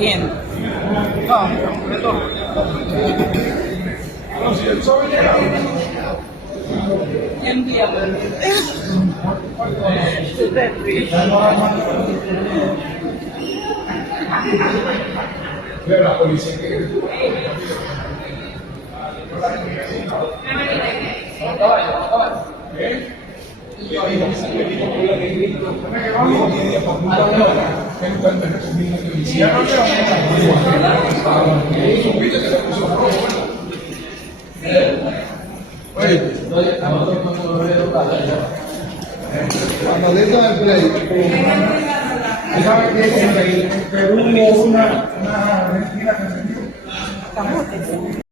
¿Quién? Envíame. La policía que cuando dentro del play, ¿sabes que en Perú hubo una Argentina que se dio?